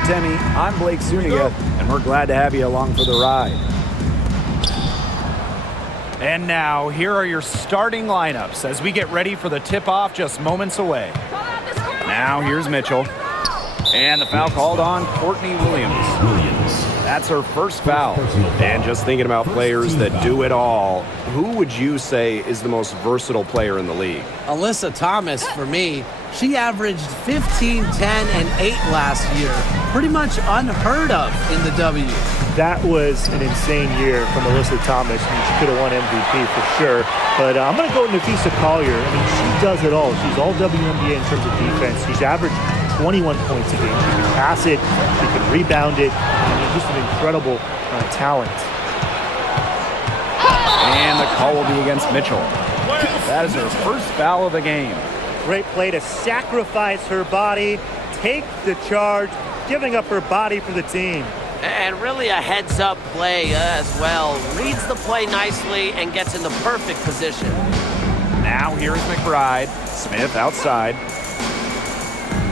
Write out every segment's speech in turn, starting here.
Fatemi. I'm Blake Zuniga, and we're glad to have you along for the ride. And now, here are your starting lineups as we get ready for the tip-off just moments away. Now, here's Mitchell. And the foul called on Courtney Williams. That's her first foul. And just thinking about players that do it all, who would you say is the most versatile player in the league? Alyssa Thomas, for me. She averaged 15, 10, and 8 last year. Pretty much unheard of in the W. That was an insane year from Alyssa Thomas. I mean, she could have won MVP for sure. But I'm going to go with Nafisa Collier. I mean, she does it all. She's all WNBA in terms of defense. She's averaged 21 points a game. She can pass it. She can rebound it. I mean, just an incredible talent. And the call will be against Mitchell. That is her first foul of the game. Great play to sacrifice her body, take the charge, giving up her body for the team. And really a heads-up play as well. Reads the play nicely and gets in the perfect position. Now here's McBride. Smith outside.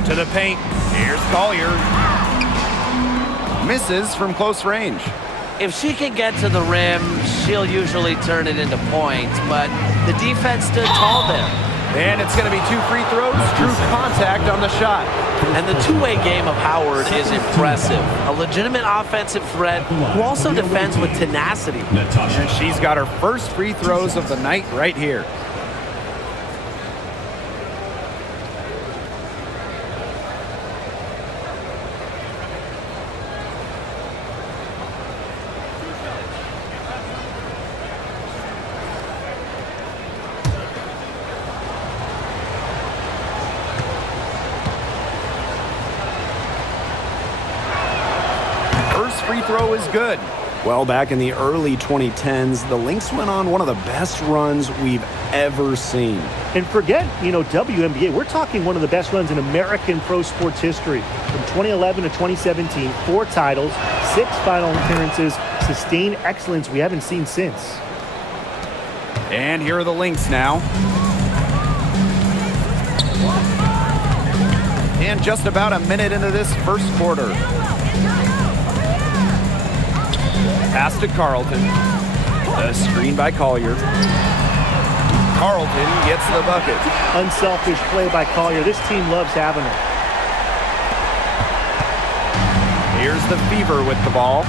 To the paint. Here's Collier. Misses from close range. If she can get to the rim, she'll usually turn it into points, but the defense stood tall there. And it's going to be 2 free throws. True contact on the shot. And the two-way game of Howard is impressive. A legitimate offensive threat who also defends with tenacity. And she's got her first free throws of the night right here. Free throw is good. Well, back in the early 2010s, the Lynx went on one of the best runs we've ever seen. And forget, WNBA. We're talking one of the best runs in American pro sports history. From 2011 to 2017, 4 titles, 6 final appearances, sustained excellence we haven't seen since. And here are the Lynx now. And just about a minute into this first quarter. Pass to Carlton. The screen by Collier. Carlton gets the bucket. Unselfish play by Collier. This team loves having her. Here's the Fever with the ball.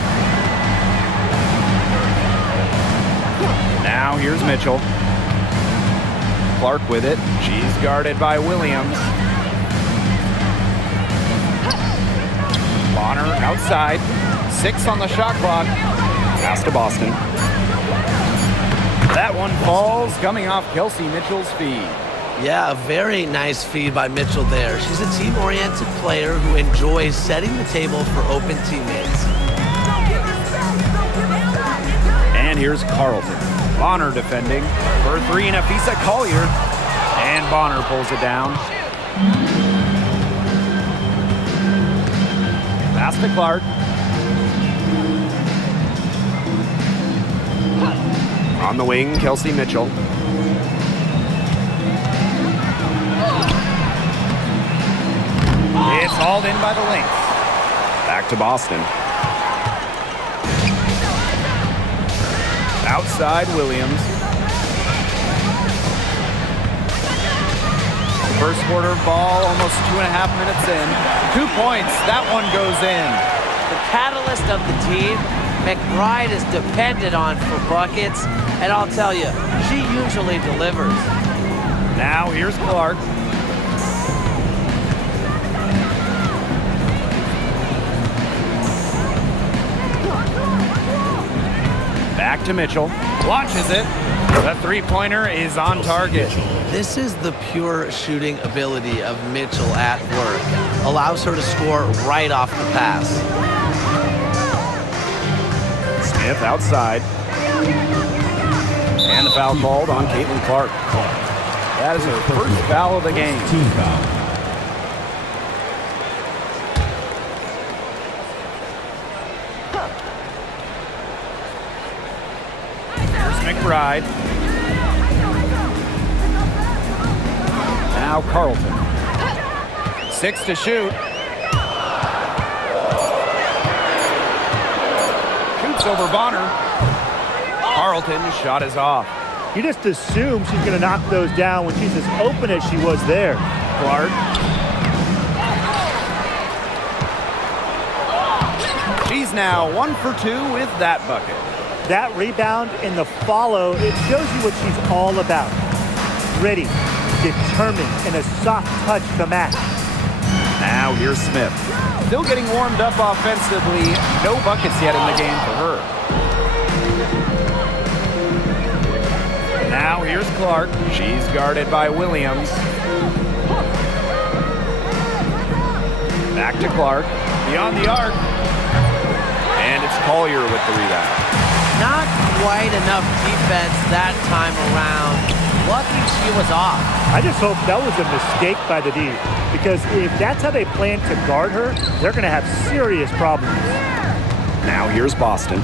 Now here's Mitchell. Clark with it. She's guarded by Williams. Bonner outside. 6 on the shot clock. Pass to Boston. That one falls, coming off Kelsey Mitchell's feed. Yeah, a very nice feed by Mitchell there. She's a team-oriented player who enjoys setting the table for open teammates. And here's Carlton. Bonner defending. For 3, Nafisa Collier. And Bonner pulls it down. Pass to Clark. On the wing, Kelsey Mitchell. It's hauled in by the Lynx. Back to Boston. Outside Williams. First quarter ball, almost 2.5 minutes in. 2 points, that one goes in. The catalyst of the team, McBride is depended on for buckets, and I'll tell you, she usually delivers. Now here's Clark. Back to Mitchell. Launches it. The three-pointer is on target. This is the pure shooting ability of Mitchell at work. Allows her to score right off the pass. Smith outside. And the foul called on Caitlin Clark. That is her first foul of the game. Team foul. Here's McBride. Now Carlton. 6 to shoot. Gets over Bonner. Carlton's shot is off. You just assume she's going to knock those down when she's as open as she was there. Clark. She's now 1 for 2 with that bucket. That rebound and the follow, it shows you what she's all about. Ready, determined, and a soft touch to match. Now here's Smith. Still getting warmed up offensively. No buckets yet in the game for her. Now here's Clark. She's guarded by Williams. Back to Clark. Beyond the arc. And it's Collier with the rebound. Not quite enough defense that time around. Lucky she was off. I just hope that was a mistake by the D, because if that's how they plan to guard her, they're going to have serious problems. Now here's Boston.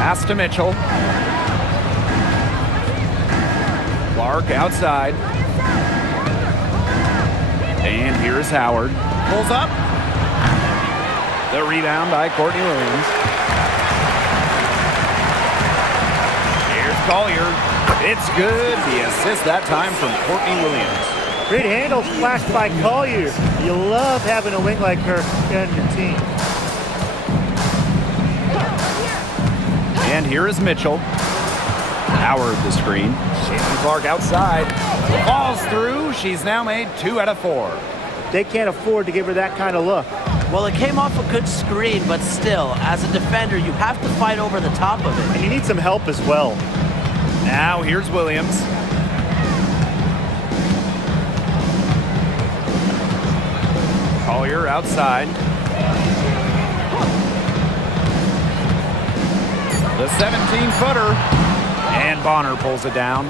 Pass to Mitchell. Clark outside. And here's Howard. Pulls up. The rebound by Courtney Williams. Here's Collier. It's good. The assist that time from Courtney Williams. Great handle flashed by Collier. You love having a wing like her on your team. And here is Mitchell. Howard the screen. Shaylen Clark outside. Falls through. She's now made 2 out of 4. They can't afford to give her that kind of look. Well, it came off a good screen, but still, as a defender, you have to fight over the top of it. And you need some help as well. Now here's Williams. Collier outside. The 17-footer. And Bonner pulls it down.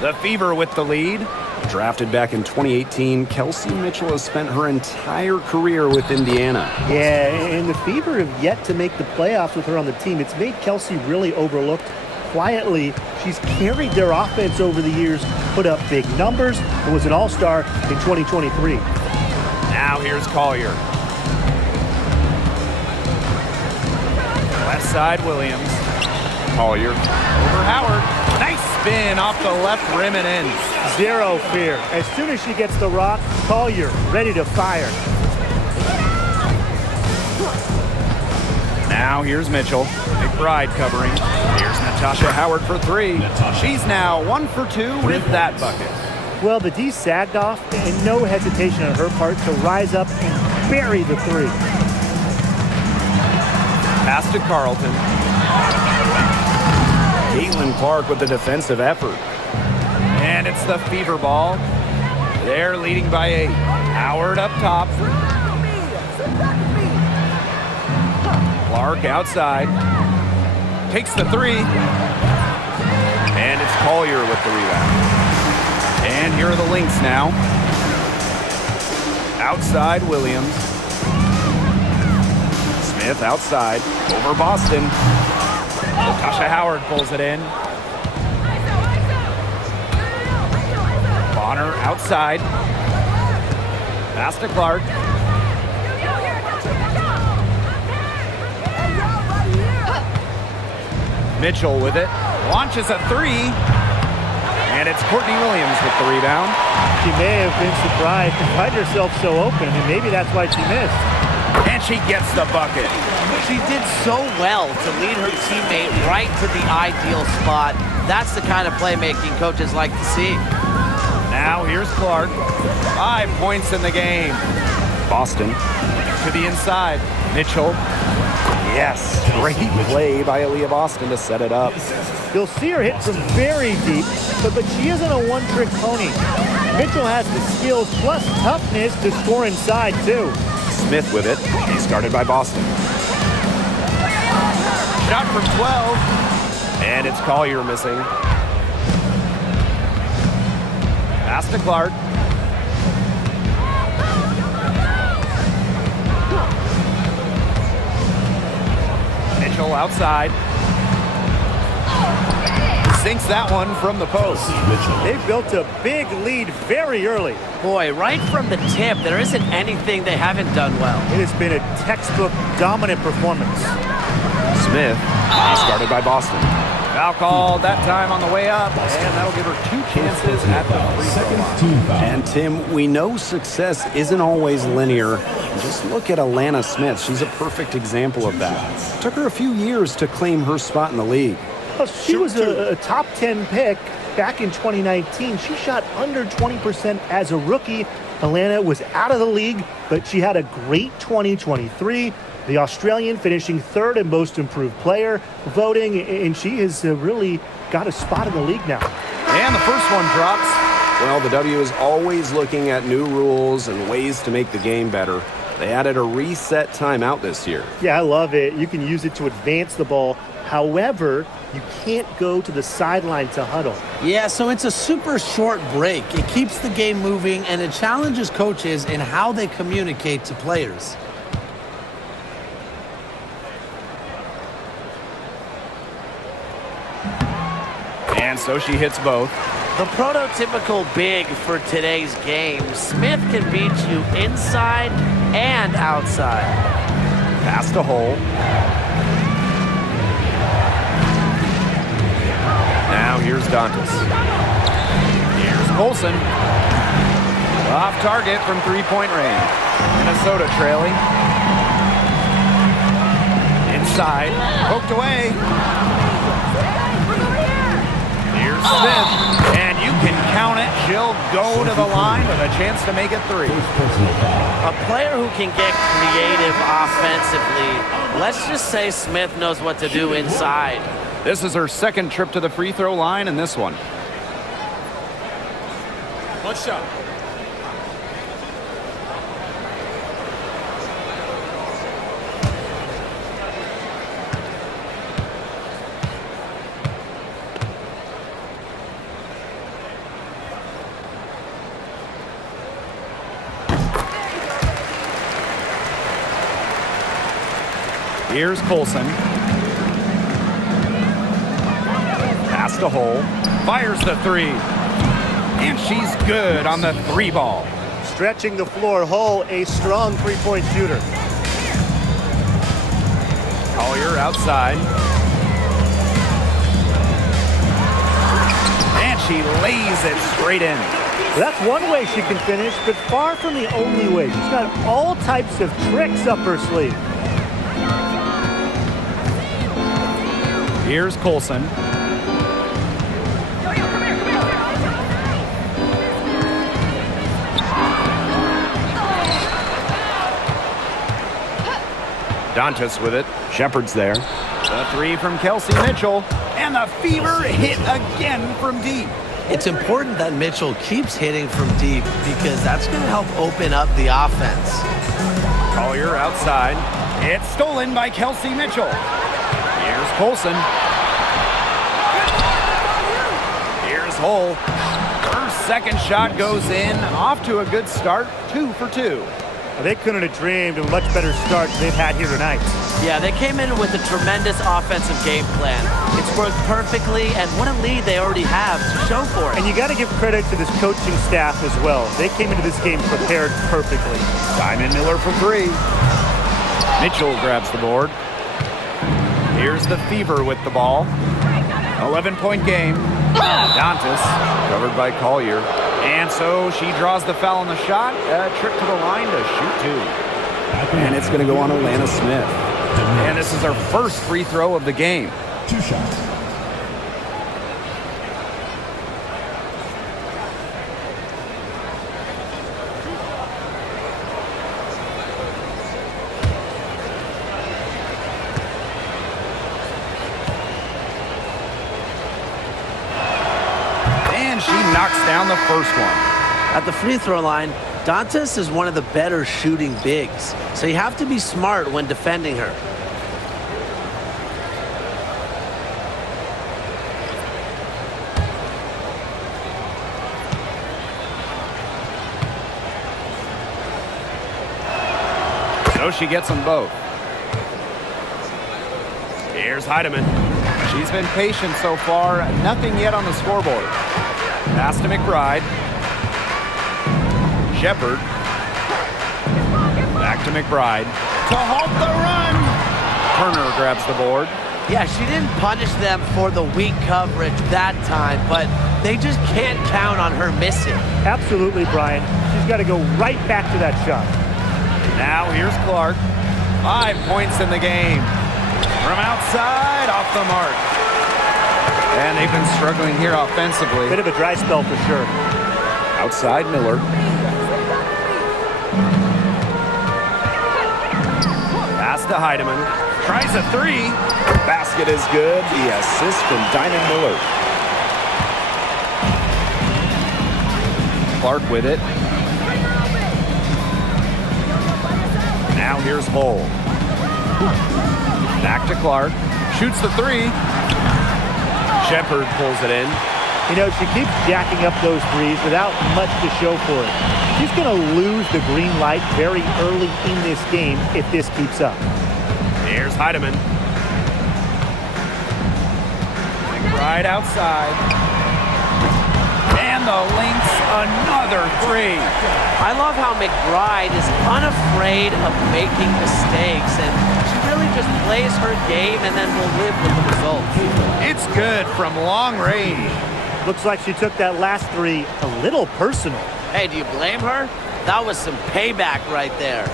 The Fever with the lead. Drafted back in 2018, Kelsey Mitchell has spent her entire career with Indiana. Yeah, and the Fever have yet to make the playoffs with her on the team. It's made Kelsey really overlooked. Quietly, she's carried their offense over the years, put up big numbers, and was an all-star in 2023. Now here's Collier. Left side, Williams. Collier over Howard. Nice spin off the left rim and in. Zero fear. As soon as she gets the rock, Collier ready to fire. Now here's Mitchell. McBride covering. Here's Natasha Howard for 3. She's now 1 for 2 with that bucket. Well, the D sagged off, and no hesitation on her part to rise up and bury the 3. Pass to Carlton. Caitlin Clark with the defensive effort. And it's the Fever ball. They're leading by 8. Howard up top. Clark outside. Takes the 3. And it's Collier with the rebound. And here are the Lynx now. Outside, Williams. Smith outside. Over Boston. Natasha Howard pulls it in. Bonner outside. Pass to Clark. Mitchell with it. Launches a 3. And it's Courtney Williams with the rebound. She may have been surprised to find herself so open, and maybe that's why she missed. And she gets the bucket. She did so well to lead her teammate right to the ideal spot. That's the kind of playmaking coaches like to see. Now here's Clark. 5 points in the game. Boston. To the inside. Mitchell. Yes, great play by Aaliyah Boston to set it up. You'll see her hit from very deep, but she isn't a one-trick pony. Mitchell has the skills plus toughness to score inside, too. Smith with it. He's guarded by Boston. Shot from 12. And it's Collier missing. Pass to Clark. Mitchell outside. Sinks that one from the post. They've built a big lead very early. Boy, right from the tip, there isn't anything they haven't done well. It has been a textbook dominant performance. Smith, started by Boston. Foul called that time on the way up, and that'll give her 2 chances at the free throw line. And Tim, we know success isn't always linear. Just look at Alana Smith. She's a perfect example of that. Took her a few years to claim her spot in the league. Well, she was a top 10 pick back in 2019. She shot under 20% as a rookie. Alana was out of the league, but she had a great 2023. The Australian finishing 3rd in most improved player voting, and she has really got a spot in the league now. And the first one drops. Well, the W is always looking at new rules and ways to make the game better. They added a reset timeout this year. Yeah, I love it. You can use it to advance the ball. However, you can't go to the sideline to huddle. Yeah, so it's a super short break. It keeps the game moving, and it challenges coaches in how they communicate to players. And so she hits both. The prototypical big for today's game. Smith can beat you inside and outside. Past a hole. Now here's Dantas. Here's Colson. Off target from 3-point range. Minnesota trailing. Inside. Poked away. Here's Smith. And you can count it. She'll go to the line with a chance to make it 3. A player who can get creative offensively. Let's just say Smith knows what to do inside. This is her 2nd trip to the free throw line in this one. One shot. Here's Colson. Past a hole. Fires the 3. And she's good on the 3 ball. Stretching the floor, Hull, a strong 3-point shooter. Collier outside. And she lays it straight in. That's one way she can finish, but far from the only way. She's got all types of tricks up her sleeve. Here's Colson. Dantas with it. Shepard's there. The 3 from Kelsey Mitchell. And the fever hit again from deep. It's important that Mitchell keeps hitting from deep because that's going to help open up the offense. Collier outside. It's stolen by Kelsey Mitchell. Here's Colson. Here's Hull. Her 2nd shot goes in. Off to a good start. 2 for 2. They couldn't have dreamed of a much better start than they've had here tonight. Yeah, they came in with a tremendous offensive game plan. It's worked perfectly, and what a lead they already have to show for it. And you got to give credit to this coaching staff as well. They came into this game prepared perfectly. Simon Miller for 3. Mitchell grabs the board. Here's the Fever with the ball. 11-point game. Dantas covered by Collier. And so she draws the foul on the shot. A trip to the line to shoot 2. And it's going to go on Alana Smith. And this is her first free throw of the game. 2 shots. And she knocks down the first one. At the free throw line, Dantas is one of the better shooting bigs, so you have to be smart when defending her. So she gets them both. Here's Heidemann. She's been patient so far. Nothing yet on the scoreboard. Pass to McBride. Shepard. Back to McBride. To halt the run. Turner grabs the board. Yeah, she didn't punish them for the weak coverage that time, but they just can't count on her missing. Absolutely, Brian. She's got to go right back to that shot. Now here's Clark. 5 points in the game. From outside, off the mark. And they've been struggling here offensively. Bit of a dry spell for sure. Outside Miller. Pass to Heidemann. Tries a three. Basket is good. The assist from Diamond Miller. Clark with it. Now here's Hull. Back to Clark. Shoots the three. Shepard pulls it in. You know, she keeps jacking up those threes without much to show for it. She's going to lose the green light very early in this game if this keeps up. Here's Heidemann. Right outside. And the Lynx, another three. I love how McBride is unafraid of making mistakes, and she really just plays her game and then will live with the results. It's good from long range. Looks like she took that last three a little personal. Hey, do you blame her? That was some payback right there.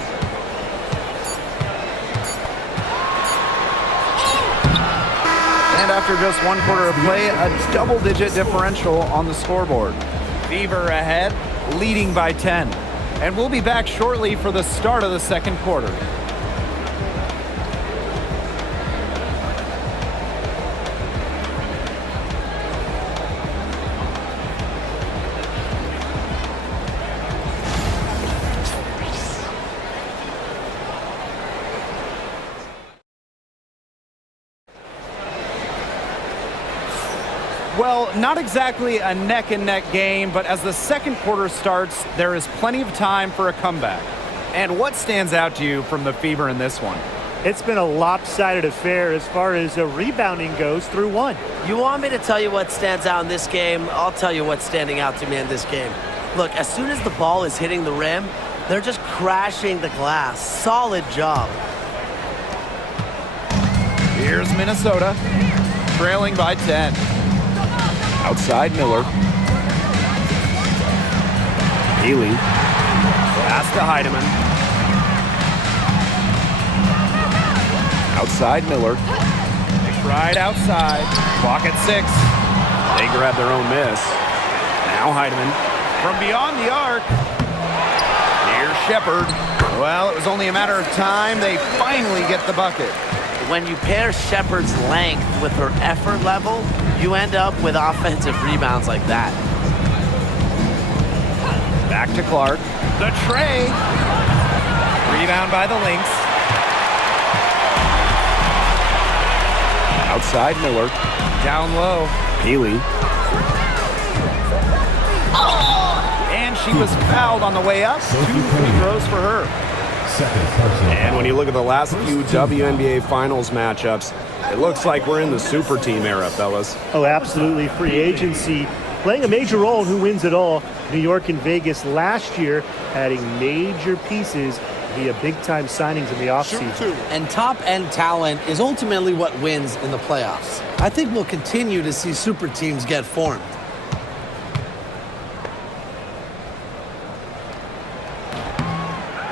And after just 1 quarter of play, a double-digit differential on the scoreboard. Fever ahead, leading by 10. And we'll be back shortly for the start of the second quarter. Well, not exactly a neck-and-neck game, but as the second quarter starts, there is plenty of time for a comeback. And what stands out to you from the Fever in this one? It's been a lopsided affair as far as rebounding goes through one. You want me to tell you what stands out in this game? I'll tell you what's standing out to me in this game. Look, as soon as the ball is hitting the rim, they're just crashing the glass. Solid job. Here's Minnesota, trailing by 10. Outside Miller. Healy. Pass to Heidemann. Outside Miller. Right outside. Clock at 6. They grab their own miss. Now Heidemann. From beyond the arc. Here's Shepard. Well, it was only a matter of time. They finally get the bucket. When you pair Shepard's length with her effort level, you end up with offensive rebounds like that. Back to Clark. The tray. Rebound by the Lynx. Outside Miller. Down low. Healy. And she was fouled on the way up. 2 free throws for her. And when you look at the last few WNBA Finals matchups, it looks like we're in the super team era, fellas. Oh, absolutely. Free agency playing a major role in who wins it all. New York and Vegas last year adding major pieces via big-time signings in the offseason. And top-end talent is ultimately what wins in the playoffs. I think we'll continue to see super teams get formed.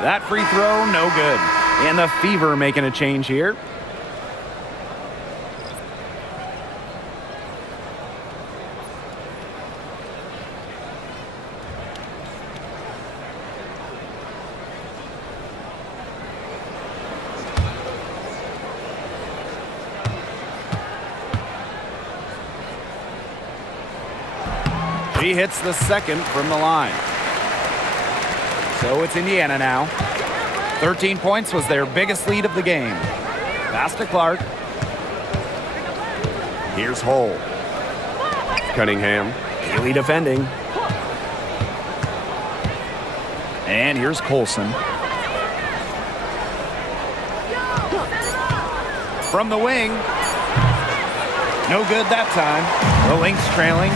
That free throw, no good. And the Fever making a change here. She hits the second from the line. So it's Indiana now. 13 points was their biggest lead of the game. Pass to Clark. Here's Hull. Cunningham. Healy defending. And here's Colson. From the wing. No good that time. The Lynx trailing.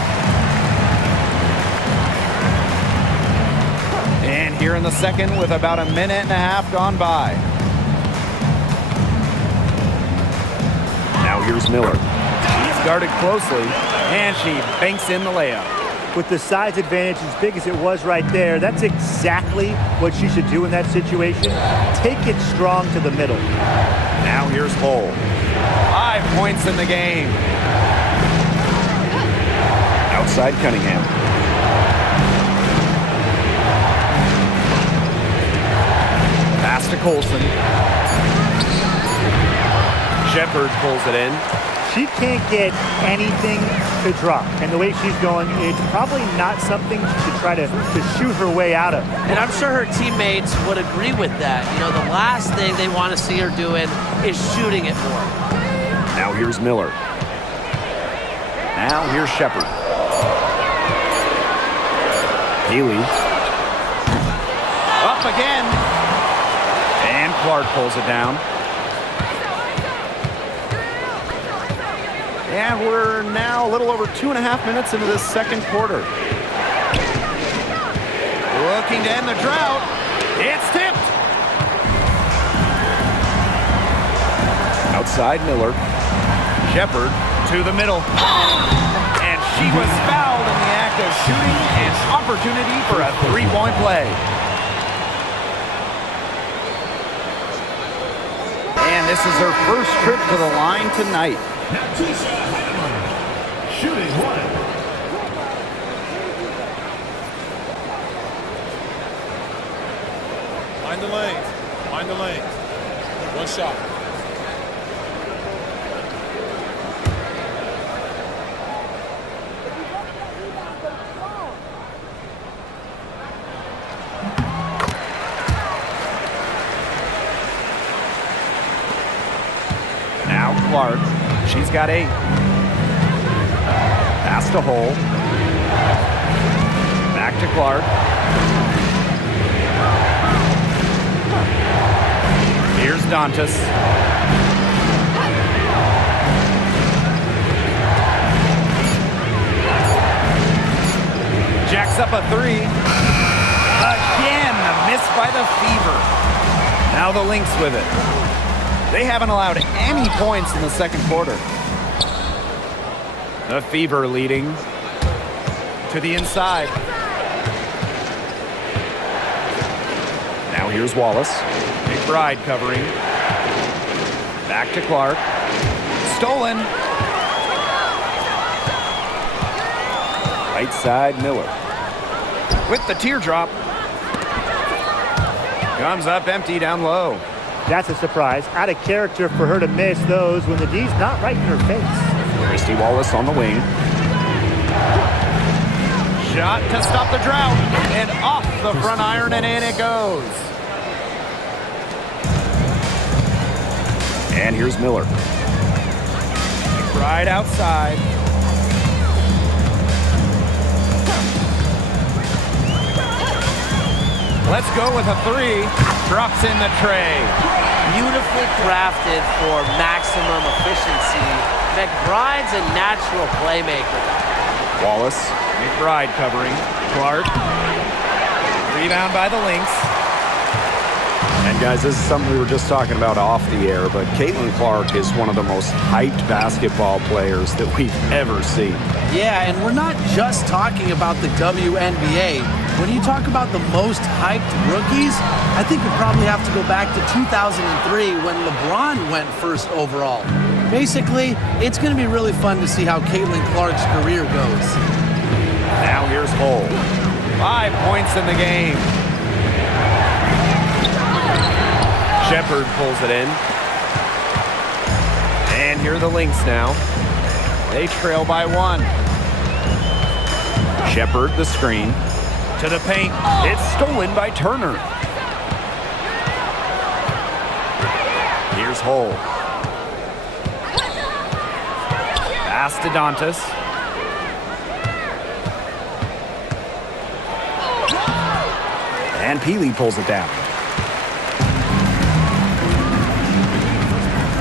And here in the second with about a minute and a half gone by. Now here's Miller. She's guarded closely, and she banks in the layup. With the size advantage as big as it was right there, that's exactly what she should do in that situation. Take it strong to the middle. Now here's Hull. 5 points in the game. Outside Cunningham. Pass to Colson. Shepard pulls it in. She can't get anything to drop. And the way she's going, it's probably not something to try to shoot her way out of. And I'm sure her teammates would agree with that. You know, the last thing they want to see her doing is shooting it more. Now here's Miller. Now here's Shepard. Haley. Up again. And Clark pulls it down. And we're now a little over 2.5 minutes into this second quarter. Looking to end the drought. It's tipped. Outside Miller. Shepard to the middle. And she was fouled in the act of shooting an opportunity for a 3-point play. And this is her first trip to the line tonight. Shooting 1. Mind the lanes. Mind the lanes. One shot. Now Clark. She's got 8. Pass to Hull. Back to Clark. Here's Dantas. Jacks up a 3. Again, a miss by the Fever. Now the Lynx with it. They haven't allowed any points in the second quarter. The Fever leading to the inside. Now here's Wallace. McBride covering. Back to Clark. Stolen. Right side Miller. With the teardrop. Comes up empty down low. That's a surprise. Out of character for her to miss those when the D's not right in her face. Christy Wallace on the wing. Shot to stop the drought. And off the front iron and in it goes. And here's Miller. Right outside. Let's go with a 3. Drops in the tray. Beautifully crafted for maximum efficiency. McBride's a natural playmaker. Wallace. McBride covering. Clark. Rebound by the Lynx. And guys, this is something we were just talking about off the air, but Caitlin Clark is one of the most hyped basketball players that we've ever seen. Yeah, and we're not just talking about the WNBA. When you talk about the most hyped rookies, I think we probably have to go back to 2003 when LeBron went first overall. Basically, it's going to be really fun to see how Caitlin Clark's career goes. Now here's Hull. 5 points in the game. Shepard pulls it in. And here are the Lynx now. They trail by 1. Shepard, the screen. To the paint. It's stolen by Turner. Here's Hull. Pass to Dantas. And Peely pulls it down.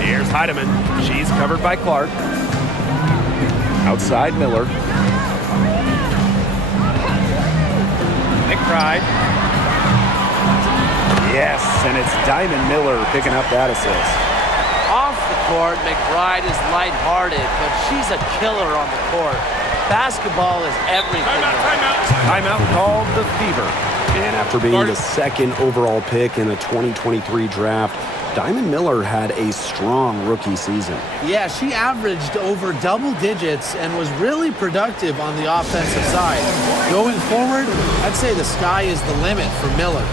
Here's Heidemann. She's covered by Clark. Outside Miller. McBride. Yes, and it's Diamond Miller picking up that assist. Off the court. McBride is lighthearted, but she's a killer on the court. Basketball is everything. Timeout called the Fever. And after being the second overall pick in the 2023 draft, Diamond Miller had a strong rookie season. Yeah, she averaged over double digits and was really productive on the offensive side. Going forward, I'd say the sky is the limit for Miller.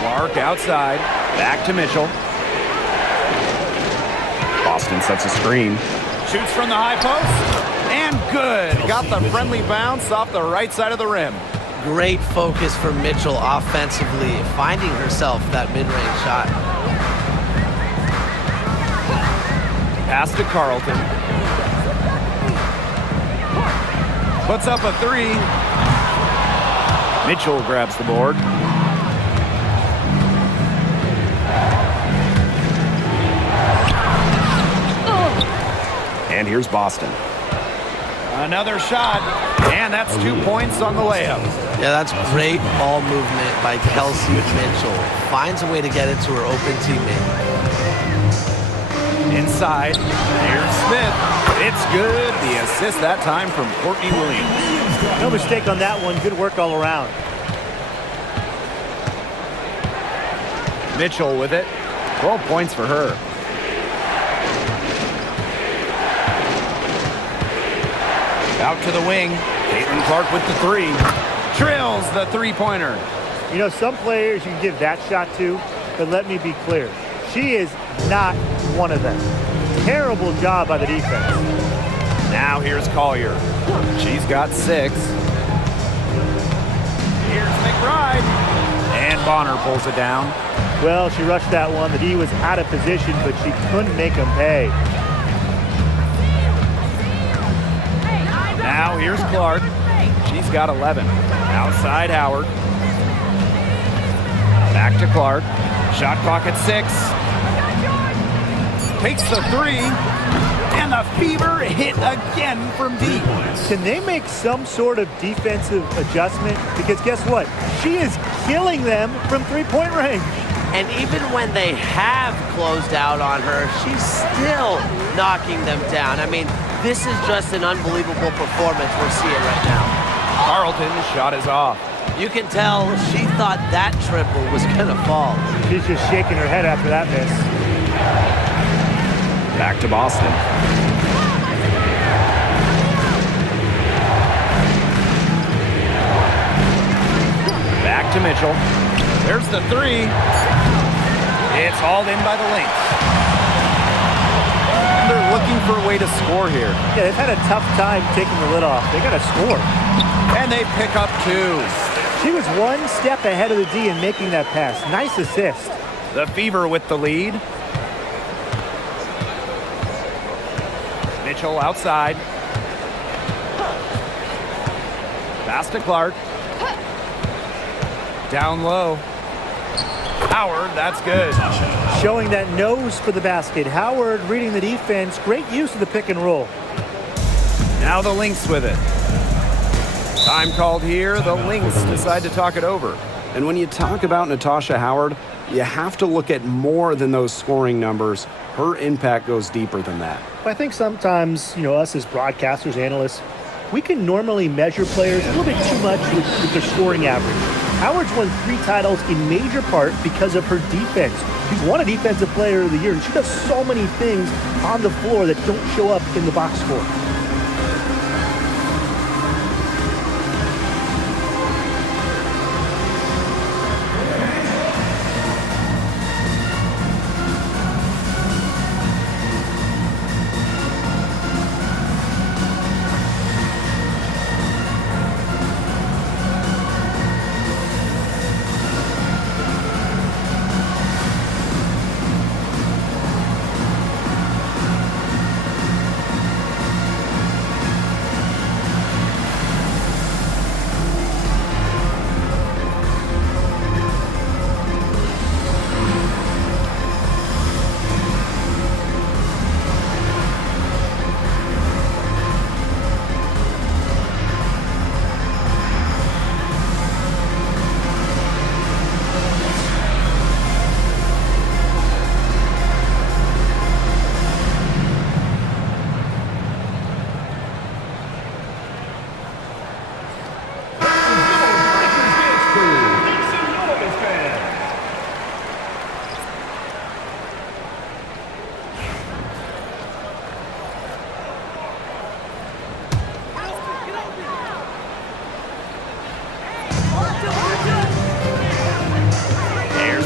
Clark outside. Back to Mitchell. Boston sets a screen. Shoots from the high post. And good. Got the friendly bounce off the right side of the rim. Great focus for Mitchell offensively, finding herself that mid-range shot. Pass to Carlton. Puts up a three. Mitchell grabs the board. And here's Boston. Another shot, and that's 2 points on the layup. Yeah, that's great ball movement by Kelsey Mitchell. Finds a way to get it to her open teammate. Inside, here's Smith. It's good. The assist that time from Courtney Williams. No mistake on that one. Good work all around. Mitchell with it. 12 points for her. Out to the wing. Caitlin Clark with the three. Drills the three-pointer. You know, some players you can give that shot to, but let me be clear. She is not one of them. Terrible job by the defense. Now here's Collier. She's got 6. Here's McBride. And Bonner pulls it down. Well, she rushed that one. The D was out of position, but she couldn't make them pay. Now here's Clark. She's got 11. Outside Howard. Back to Clark. Shot clock at 6. Takes the three. And the Fever hit again from deep. Can they make some sort of defensive adjustment? Because guess what? She is killing them from three-point range. And even when they have closed out on her, she's still knocking them down. I mean, this is just an unbelievable performance we're seeing right now. Carlton's shot is off. You can tell she thought that triple was gonna fall. She's just shaking her head after that miss. Back to Boston. Back to Mitchell. There's the three. It's hauled in by the Lynx. They're looking for a way to score here. Yeah, they've had a tough time taking the lid off. They got to score. And they pick up 2. She was one step ahead of the D in making that pass. Nice assist. The Fever with the lead. Mitchell outside. Pass to Clark. Down low. Howard, that's good. Showing that nose for the basket. Howard reading the defense. Great use of the pick and roll. Now the Lynx with it. Time called here. The Lynx decide to talk it over. And when you talk about Natasha Howard, you have to look at more than those scoring numbers. Her impact goes deeper than that. I think sometimes, us as broadcasters, analysts, we can normally measure players a little bit too much with their scoring average. Howard's won 3 titles in major part because of her defense. She's won a Defensive Player of the Year, and she does so many things on the floor that don't show up in the box score.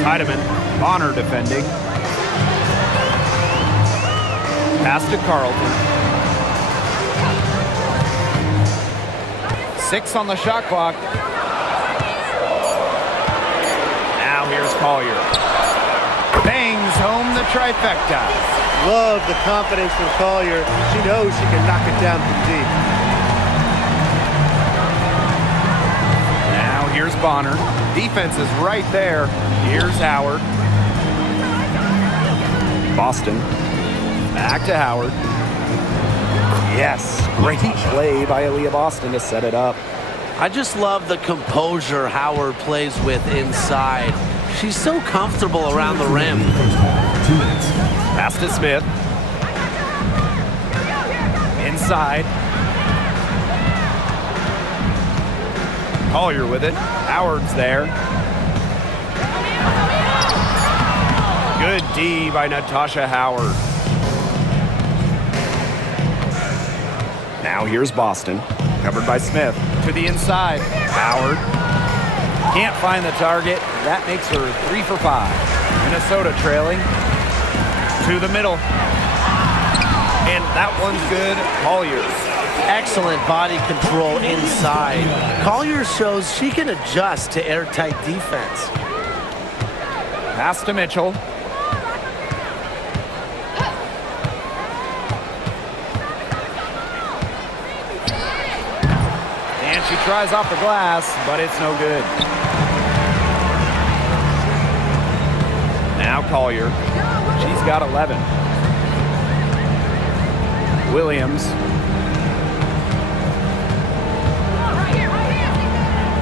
Heidemann, Bonner defending. Pass to Carlton. 6 on the shot clock. Now here's Collier. Bangs home the trifecta. Love the confidence from Collier. She knows she can knock it down from deep. Now here's Bonner. Defense is right there. Here's Howard. Boston. Back to Howard. Yes, great play by Aaliyah Boston to set it up. I just love the composure Howard plays with inside. She's so comfortable around the rim. Pass to Smith. Inside. Collier with it. Howard's there. Good D by Natasha Howard. Now here's Boston. Covered by Smith. To the inside. Howard. Can't find the target. That makes her 3 for 5. Minnesota trailing. To the middle. And that one's good. Collier's. Excellent body control inside. Collier shows she can adjust to airtight defense. Pass to Mitchell. And she tries off the glass, but it's no good. Now Collier. She's got 11. Williams.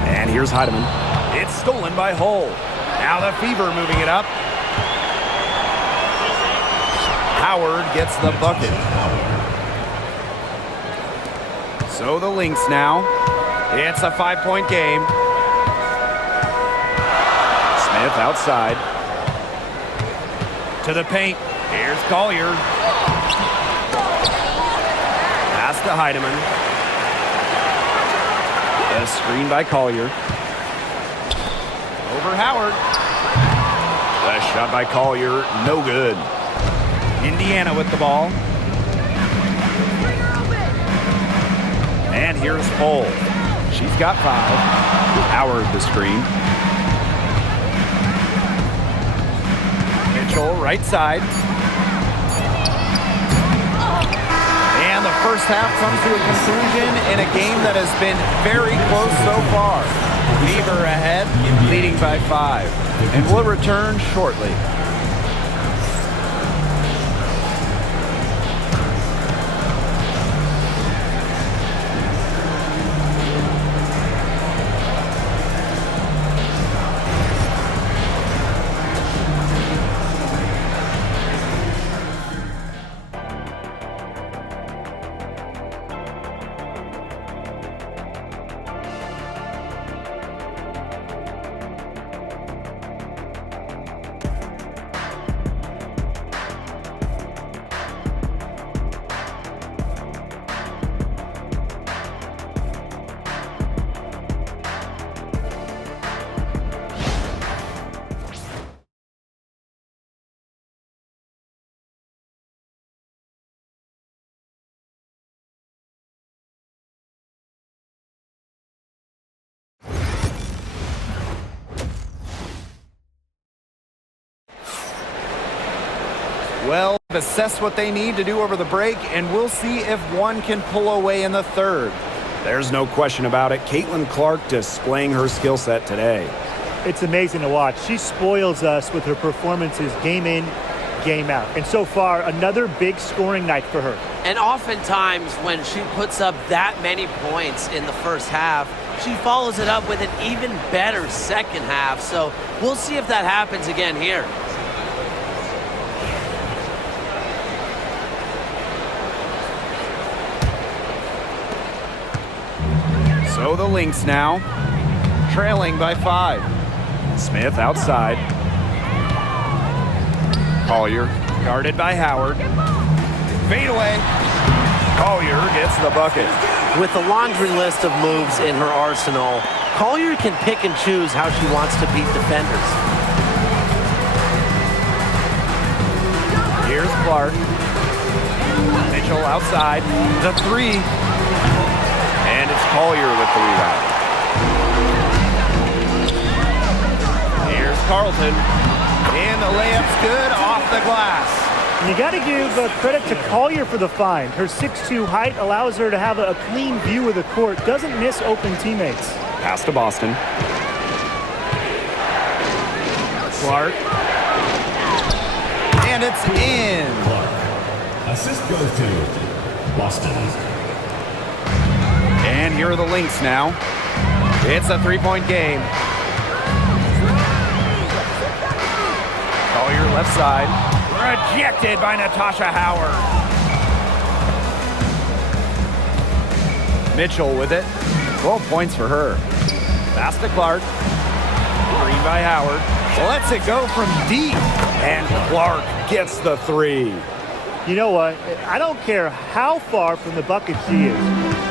And here's Heidemann. It's stolen by Hull. Now the Fever moving it up. Howard gets the bucket. So the Lynx now. It's a 5-point game. Smith outside. To the paint. Here's Collier. Pass to Heidemann. A screen by Collier. Over Howard. The shot by Collier, no good. Indiana with the ball. And here's Hull. She's got 5. Howard the screen. Mitchell right side. And the first half comes to a conclusion in a game that has been very close so far. Beaver ahead, leading by 5. And we'll return shortly. Well, assess what they need to do over the break, and we'll see if one can pull away in the third. There's no question about it. Caitlin Clark displaying her skill set today. It's amazing to watch. She spoils us with her performances game in, game out. And so far, another big scoring night for her. And oftentimes when she puts up that many points in the first half, she follows it up with an even better second half. So we'll see if that happens again here. So the Lynx now, trailing by 5. Smith outside. Collier guarded by Howard. Fade away. Collier gets the bucket. With a laundry list of moves in her arsenal, Collier can pick and choose how she wants to beat defenders. Here's Clark. Mitchell outside. The 3. And it's Collier with the rebound. Here's Carlton. And the layup's good off the glass. And you got to give credit to Collier for the find. Her 6'2" height allows her to have a clean view of the court, doesn't miss open teammates. Pass to Boston. Clark. And it's in. Assist goes to Boston. And here are the Lynx now. It's a 3-point game. Collier left side. Rejected by Natasha Howard. Mitchell with it. 12 points for her. Pass to Clark. Green by Howard. Lets it go from deep. And Clark gets the 3. You know what? I don't care how far from the bucket she is.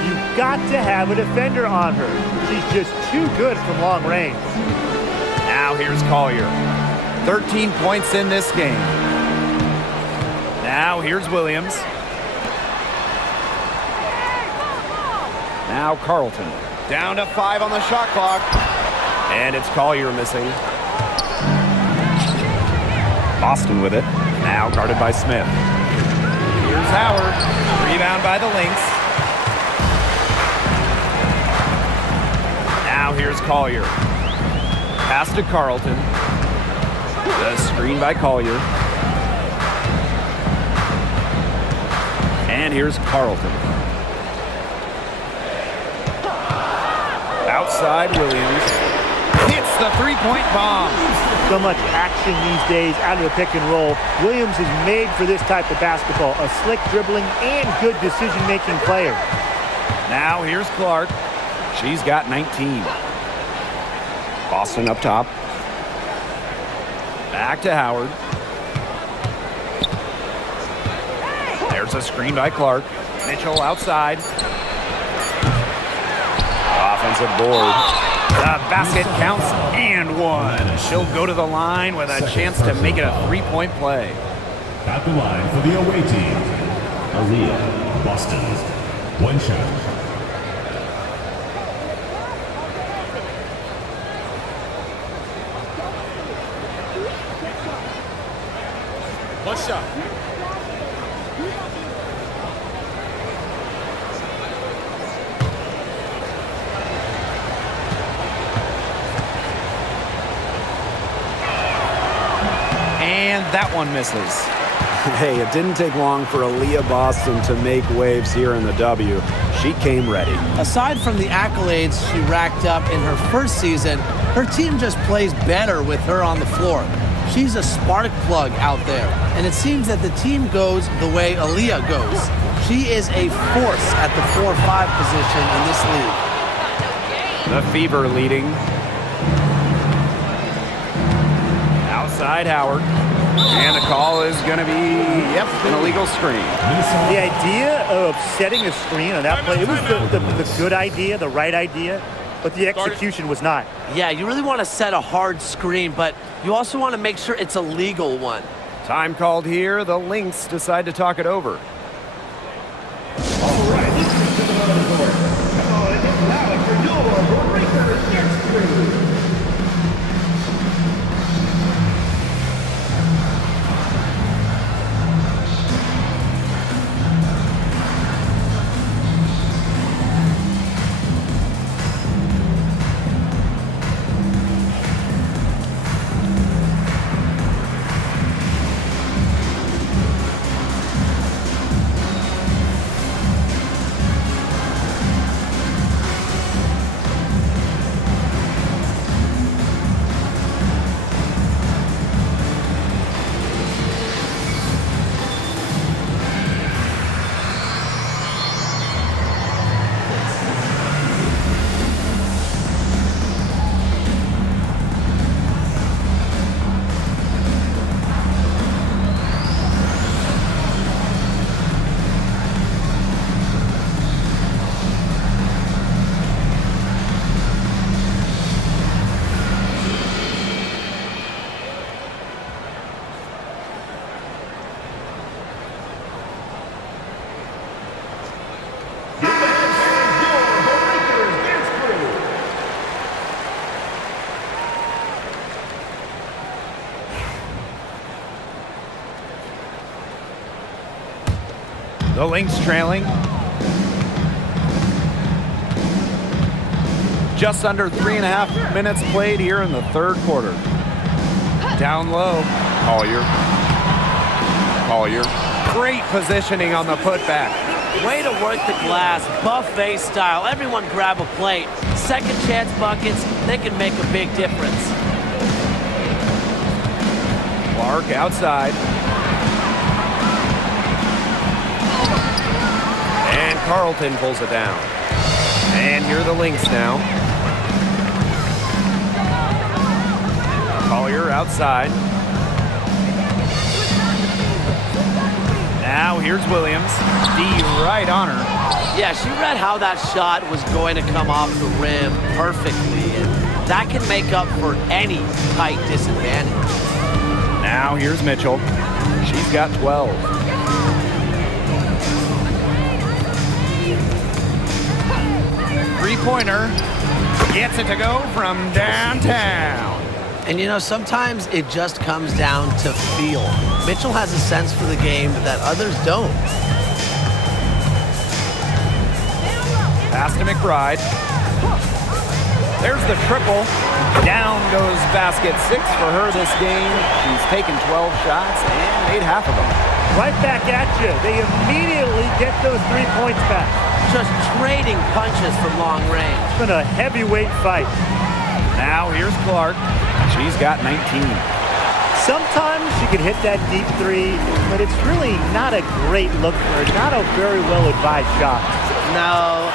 You've got to have a defender on her. She's just too good from long range. Now here's Collier. 13 points in this game. Now here's Williams. Now Carlton. Down to 5 on the shot clock. And it's Collier missing. Boston with it. Now guarded by Smith. Here's Howard. Rebound by the Lynx. Now here's Collier. Pass to Carlton. The screen by Collier. And here's Carlton. Outside Williams. Hits the 3-point bomb. So much action these days out of the pick and roll. Williams is made for this type of basketball. A slick dribbling and good decision-making player. Now here's Clark. She's got 19. Boston up top. Back to Howard. There's a screen by Clark. Mitchell outside. Offensive board. The basket counts and 1. She'll go to the line with a chance to make it a 3-point play. At the line for the away team, Aaliyah, Boston. 1 shot. One shot. And that one misses. Hey, it didn't take long for Aaliyah Boston to make waves here in the W. She came ready. Aside from the accolades she racked up in her first season, her team just plays better with her on the floor. She's a spark plug out there, and it seems that the team goes the way Aaliyah goes. She is a force at the 4-5 position in this league. The Fever leading. Outside Howard. And the call is going to be, an illegal screen. The idea of setting a screen on that play, it was the good idea, the right idea, but the execution was not. Yeah, you really want to set a hard screen, but you also want to make sure it's a legal one. Time called here. The Lynx decide to talk it over. All right, this is the court. Come on, it's allowed for your breaker gets through. The Lynx trailing. Just under 3.5 minutes played here in the third quarter. Down low. Collier. Great positioning on the putback. Way to work the glass, buffet style. Everyone grab a plate. Second chance buckets, they can make a big difference. Clark outside. And Carlton pulls it down. And here are the Lynx now. Collier outside. Now here's Williams. D right on her. Yeah, she read how that shot was going to come off the rim perfectly, and that can make up for any height disadvantage. Now here's Mitchell. She's got 12. Three-pointer. Gets it to go from downtown. And you know, sometimes it just comes down to feel. Mitchell has a sense for the game that others don't. Pass to McBride. There's the triple. Down goes basket 6 for her this game. She's taken 12 shots and made half of them. Right back at you. They immediately get those 3 points back. Just trading punches from long range. It's been a heavyweight fight. Now here's Clark. She's got 19. Sometimes she can hit that deep three, but it's really not a great look for her. Not a very well-advised shot. No.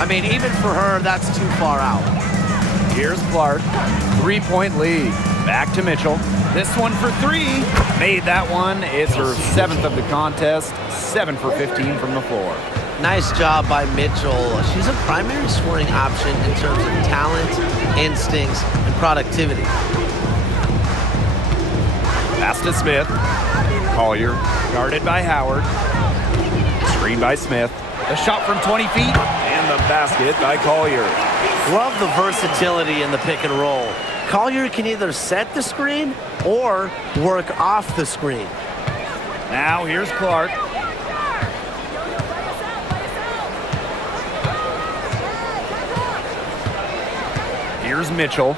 I mean, even for her, that's too far out. Here's Clark. 3-point lead. Back to Mitchell. This one for 3. Made that one. It's her 7th of the contest. 7 for 15 from the floor. Nice job by Mitchell. She's a primary scoring option in terms of talent, instincts, and productivity. Pass to Smith. Collier guarded by Howard. Screen by Smith. The shot from 20 feet. And the basket by Collier. Love the versatility in the pick and roll. Collier can either set the screen or work off the screen. Now here's Clark. Here's Mitchell.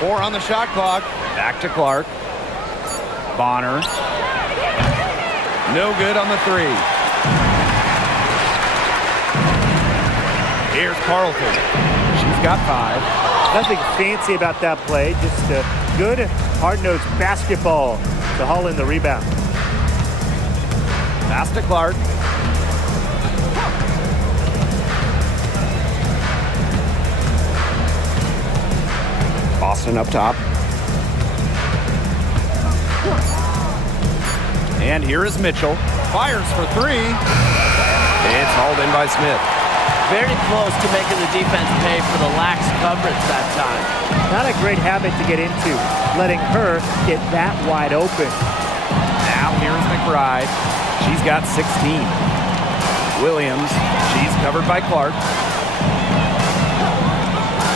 4 on the shot clock. Back to Clark. Bonner. No good on the 3. Here's Carlton. She's got 5. Nothing fancy about that play. Just a good, hard-nosed basketball to haul in the rebound. Pass to Clark. Boston up top. And here is Mitchell. Fires for 3. It's hauled in by Smith. Very close to making the defense pay for the lax coverage that time. Not a great habit to get into, letting her get that wide open. Now here's McBride. She's got 16. Williams. She's covered by Clark.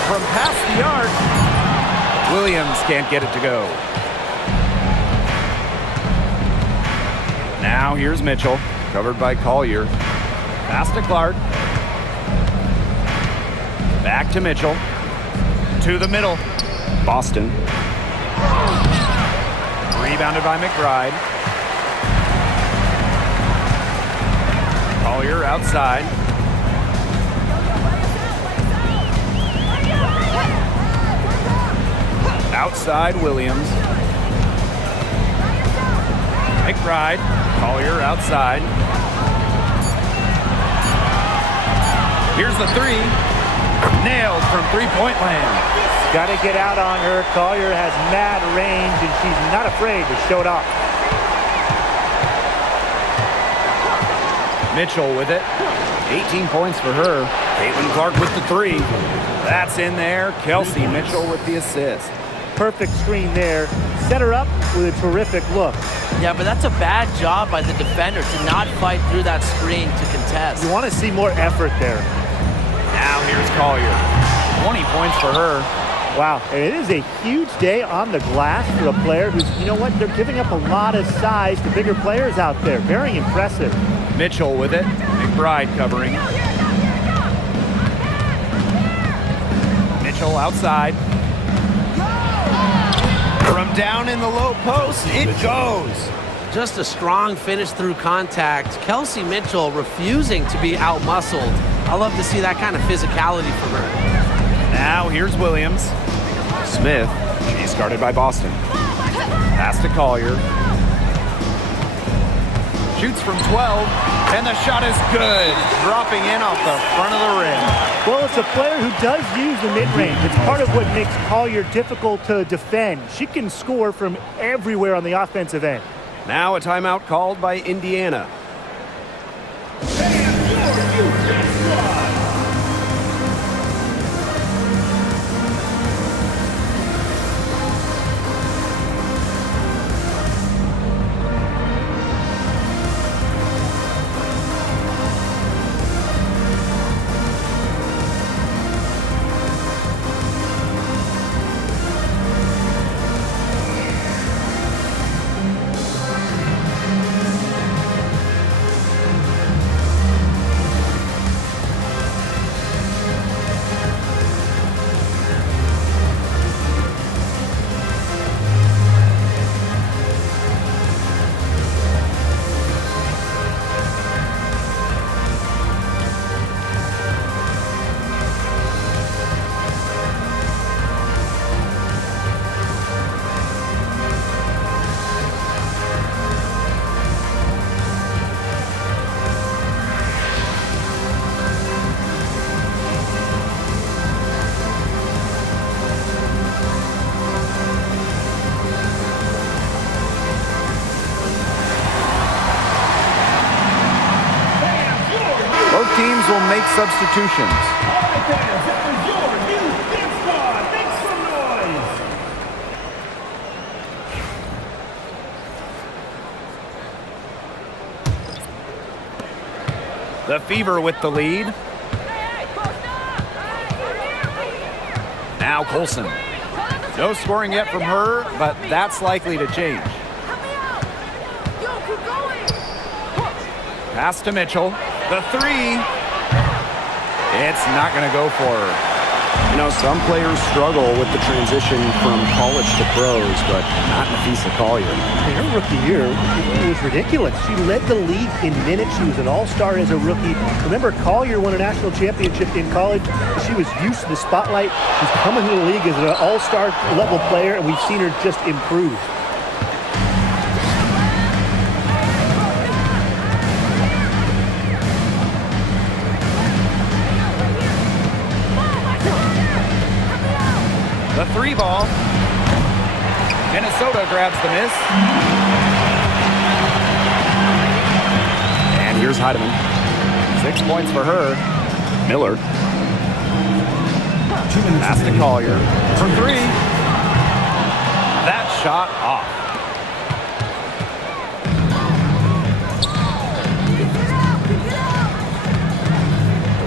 From past the arc, Williams can't get it to go. Now here's Mitchell, covered by Collier. Pass to Clark. Back to Mitchell. To the middle. Boston. Rebounded by McBride. Collier outside. Outside Williams. McBride. Collier outside. Here's the 3. Nailed from three-point land. Got to get out on her. Collier has mad range, and she's not afraid to show it off. Mitchell with it. 18 points for her. Caitlin Clark with the 3. That's in there. Kelsey Mitchell with the assist. Perfect screen there. Set her up with a terrific look. Yeah, but that's a bad job by the defender to not fight through that screen to contest. You want to see more effort there. Now here's Collier. 20 points for her. Wow, and it is a huge day on the glass for a player who's, you know what, they're giving up a lot of size to bigger players out there. Very impressive. Mitchell with it. McBride covering. Mitchell outside. From down in the low post, it goes. Just a strong finish through contact. Kelsey Mitchell refusing to be out-muscled. I love to see that kind of physicality from her. Now here's Williams. Smith. She's guarded by Boston. Pass to Collier. Shoots from 12, and the shot is good. Dropping in off the front of the rim. Well, it's a player who does use the mid-range. It's part of what makes Collier difficult to defend. She can score from everywhere on the offensive end. Now a timeout called by Indiana. Both teams will make substitutions. The Fever with the lead. Now Colson. No scoring yet from her, but that's likely to change. Pass to Mitchell. The 3. It's not going to go for her. You know, some players struggle with the transition from college to pros, but not Nafisa Collier. Her rookie year was ridiculous. She led the league in minutes. She was an all-star as a rookie. Remember, Collier won a national championship in college. She was used to the spotlight. She's coming to the league as an all-star level player, and we've seen her just improve. The 3 ball. Minnesota grabs the miss. And here's Heidemann. 6 points for her. Miller. Pass to Collier for 3. That shot off.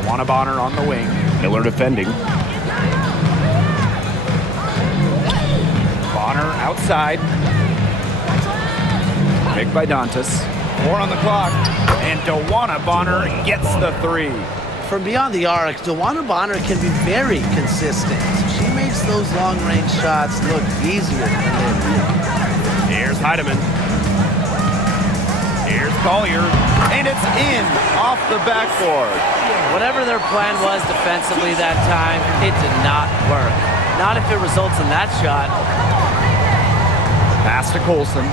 DeWanna Bonner on the wing. Miller defending. Bonner outside. Picked by Dantas. 4 on the clock. And DeWanna Bonner gets the 3. From beyond the arc, DeWanna Bonner can be very consistent. She makes those long-range shots look easier than they are. Here's Heidemann. Here's Collier. And it's in off the backboard. Whatever their plan was defensively that time, it did not work. Not if it results in that shot. Pass to Colson.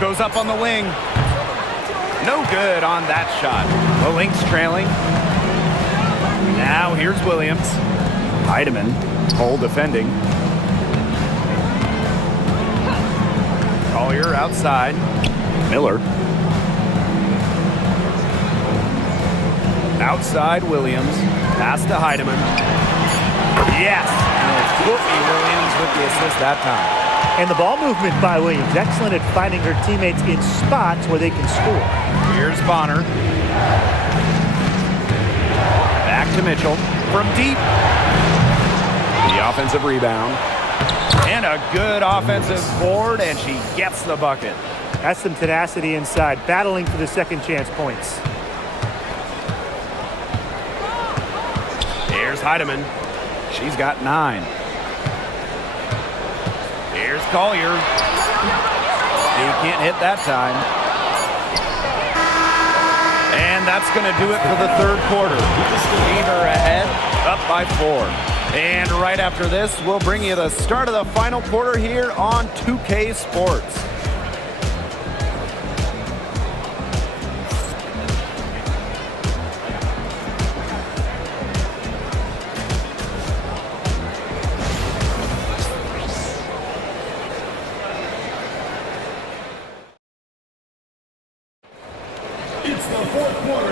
Goes up on the wing. No good on that shot. The Lynx trailing. Now here's Williams. Heidemann. Cole defending. Collier outside. Miller. Outside Williams. Pass to Heidemann. Yes! And it's Courtney Williams with the assist that time. And the ball movement by Williams, excellent at finding her teammates in spots where they can score. Here's Bonner. Back to Mitchell. From deep. The offensive rebound. And a good offensive board, and she gets the bucket. That's some tenacity inside, battling for the second chance points. Here's Heidemann. She's got 9. Here's Collier. He can't hit that time. And that's going to do it for the third quarter. Beaver ahead, up by 4. And right after this, we'll bring you the start of the final quarter here on 2K Sports.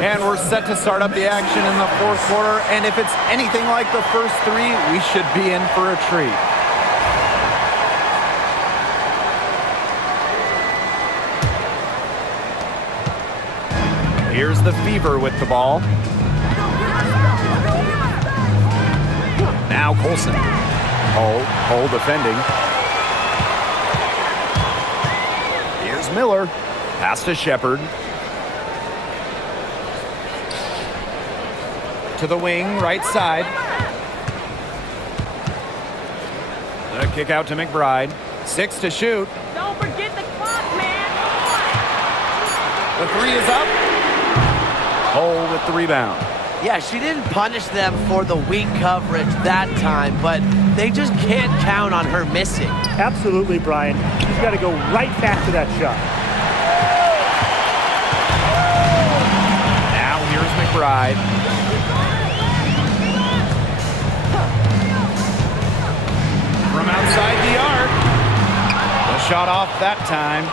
And we're set to start up the action in the fourth quarter. And if it's anything like the first 3, we should be in for a treat. Here's the Fever with the ball. Now Colson. Hole defending. Here's Miller. Pass to Shepard. To the wing, right side. The kick out to McBride. 6 to shoot. Don't forget the clock, man. The 3 is up. Hole with the rebound. Yeah, she didn't punish them for the weak coverage that time, but they just can't count on her missing. Absolutely, Brian. She's got to go right back to that shot. Now here's McBride. From outside the arc. The shot off that time.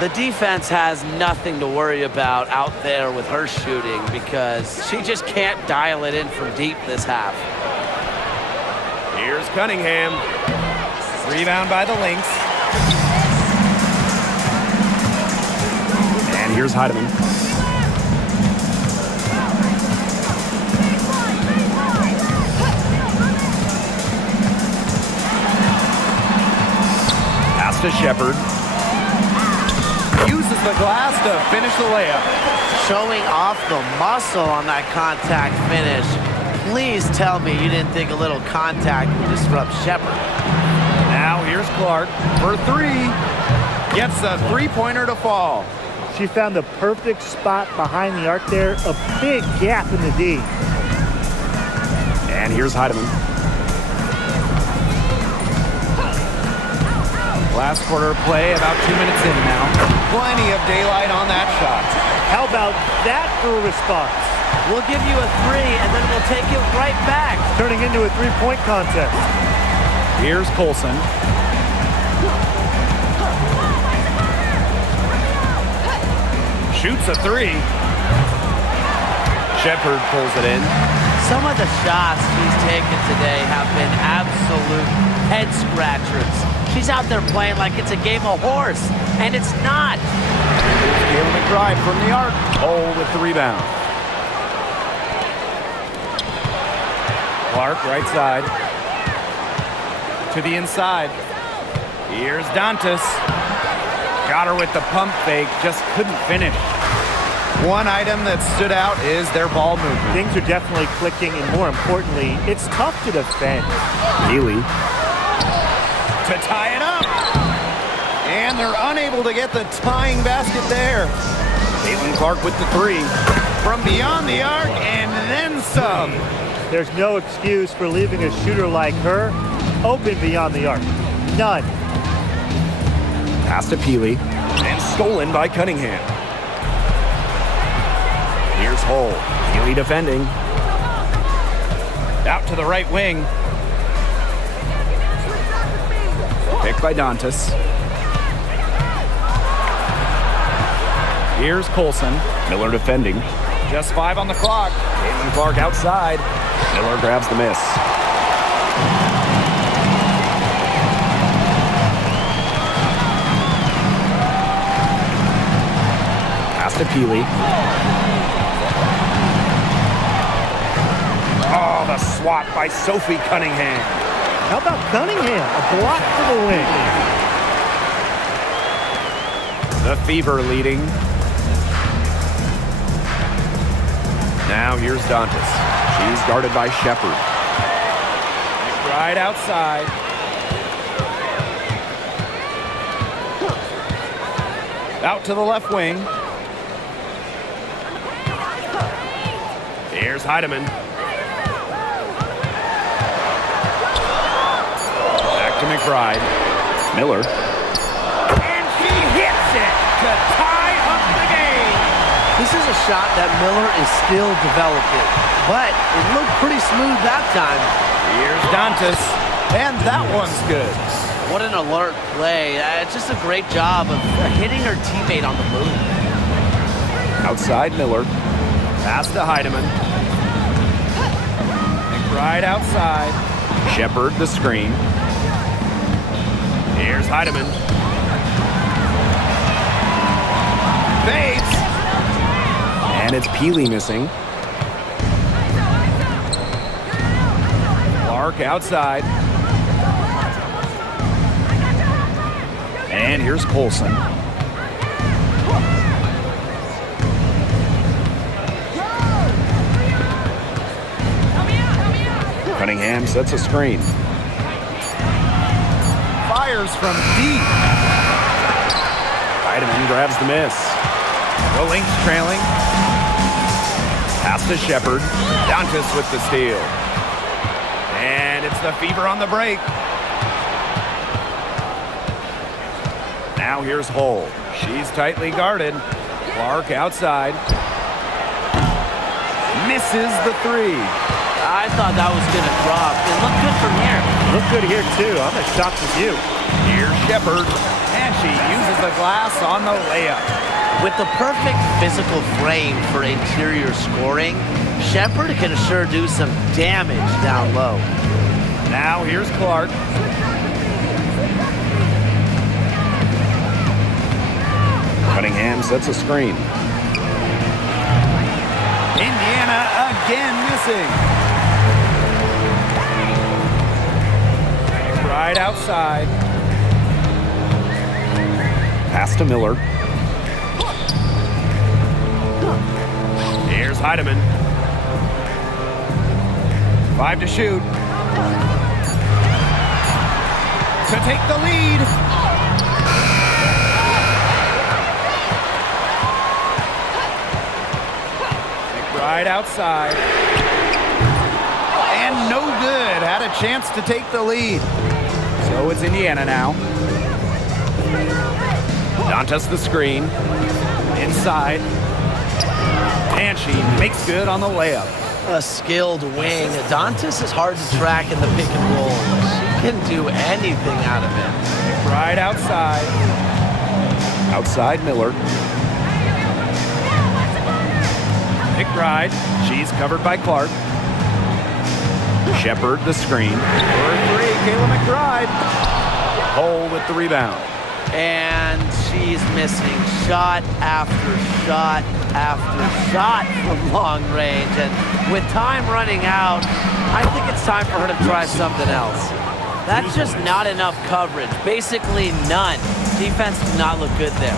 The defense has nothing to worry about out there with her shooting because she just can't dial it in from deep this half. Here's Cunningham. Rebound by the Lynx. And here's Heidemann. Pass to Shepard. Uses the glass to finish the layup. Showing off the muscle on that contact finish. Please tell me you didn't think a little contact would disrupt Shepard. Now here's Clark for three. Gets the three-pointer to fall. She found the perfect spot behind the arc there. A big gap in the D. And here's Heidemann. Last quarter play, about 2 minutes in now. Plenty of daylight on that shot. How about that for a response? We'll give you a three, and then we'll take it right back. Turning into a three-point contest. Here's Colson. Shoots a three. Shepard pulls it in. Some of the shots she's taken today have been absolute head-scratchers. She's out there playing like it's a game of horse, and it's not. Kayla McBride from the arc. Oh, with the rebound. Clark, right side. To the inside. Here's Dantas. Got her with the pump fake, just couldn't finish. One item that stood out is their ball movement. Things are definitely clicking, and more importantly, it's tough to defend. Healy. To tie it up. And they're unable to get the tying basket there. Caitlin Clark with the three. From beyond the arc, and then some. There's no excuse for leaving a shooter like her open beyond the arc. None. Pass to Peely. And stolen by Cunningham. Here's Hull. Peely defending. Out to the right wing. Picked by Dantas. Here's Colson. Miller defending. Just 5 on the clock. Caitlin Clark outside. Miller grabs the miss. Pass to Peely. Oh, the swat by Sophie Cunningham. How about Cunningham? A block for the win. The Fever leading. Now here's Dantas. She's guarded by Shepard. Right outside. Out to the left wing. Here's Heidemann. Back to McBride. Miller. And she hits it to tie up the game. This is a shot that Miller is still developing, but it looked pretty smooth that time. Here's Dantas, and that one's good. What an alert play. It's just a great job of hitting her teammate on the move. Outside Miller. Pass to Heidemann. McBride outside. Shepard the screen. Here's Heidemann. Fades. And it's Peely missing. Clark outside. And here's Colson. Cunningham sets a screen. Fires from deep. Heidemann grabs the miss. The Lynx trailing. Pass to Shepard. Dantas with the steal. And it's the Fever on the break. Now here's Hull. She's tightly guarded. Clark outside. Misses the three. I thought that was going to drop. It looked good from here. Look good here, too. I'm as shocked as you. Here's Shepard. And she uses the glass on the layup. With the perfect physical frame for interior scoring, Shepard can sure do some damage down low. Now here's Clark. Cunningham sets a screen. Indiana again missing. Right outside. Pass to Miller. Here's Heidemann. 5 to shoot. To take the lead. McBride outside. And no good. Had a chance to take the lead. So it's Indiana now. Dantas the screen. Inside. And she makes good on the layup. A skilled wing. Dantas is hard to track in the pick and roll. She can do anything out of it. McBride outside. Outside Miller. McBride. She's covered by Clark. Shepard the screen. For 3, Kayla McBride. Hole with the rebound. And she's missing shot after shot after shot from long range. And with time running out, I think it's time for her to try something else. That's just not enough coverage. Basically none. Defense did not look good there.